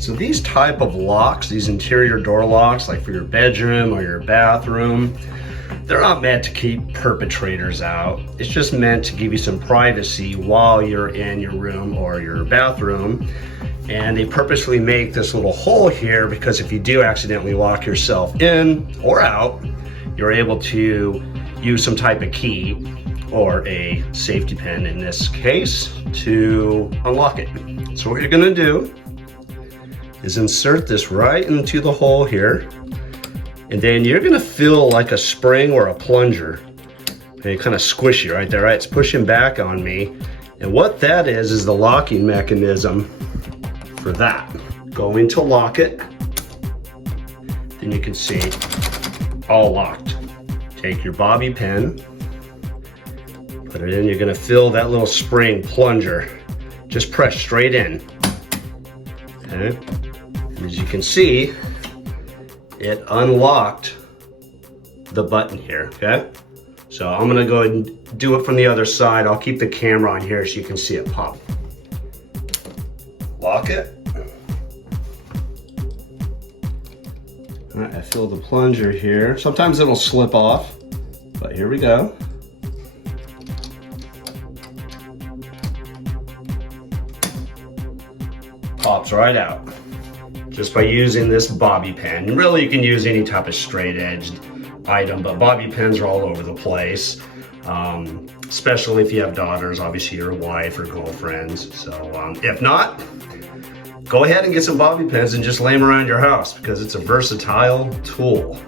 So these type of locks, these interior door locks, like for your bedroom or your bathroom, they're not meant to keep perpetrators out. It's just meant to give you some privacy while you're in your room or your bathroom. And they purposely make this little hole here because if you do accidentally lock yourself in or out, you're able to use some type of key or a safety pin in this case to unlock it. So what you're gonna do is insert this right into the hole here, and then you're gonna feel like a spring or a plunger. And kind of squishy right there, right? It's pushing back on me. And what that is the locking mechanism for that. Going to lock it, then you can see all locked. Take your bobby pin, put it in, you're gonna feel that little spring plunger. Just press straight in, okay? And as you can see, it unlocked the button here, okay? So I'm gonna go ahead and do it from the other side. I'll keep the camera on here so you can see it pop. Lock it. All right, I feel the plunger here. Sometimes it'll slip off, but here we go. Pops right out just by using this bobby pin. And really, you can use any type of straight edged item, but bobby pins are all over the place. Especially if you have daughters, obviously your wife or girlfriends. So if not, go ahead and get some bobby pins and just lay them around your house because it's a versatile tool.